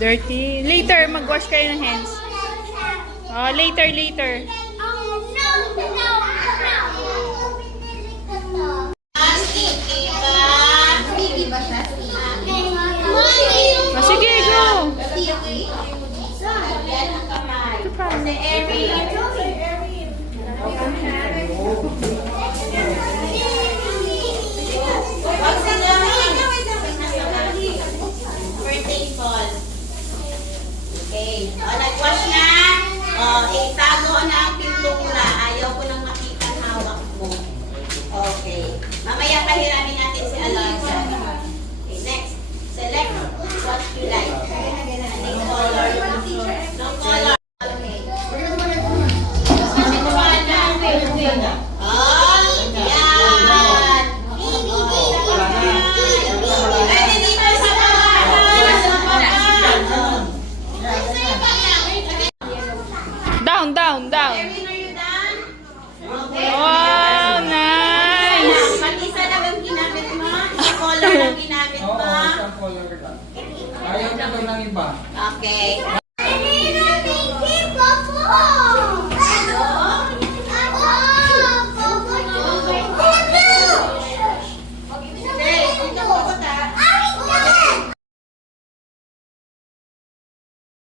Dirty. Later, mag-wash kayo ng hands. Oh, later, later. Oh, sige, go. Ito pa. Okay. O, nag-wash na. O, itago na ang pintura. Ayaw ko nang makita ang hawak mo. Okay. Mamaya pahiramin natin si Alonza. Okay, next. Select what you like. Anong color? No color. Okay. Oh, yan. Pwede dito sa Down, down, down. Erwin, are you done? Okay. Wow, nice. Mag-isa lang ang ginamit mo? Isang color lang ginamit mo? Oo, isang color lang. Ayaw ko lang ng iba. Okay.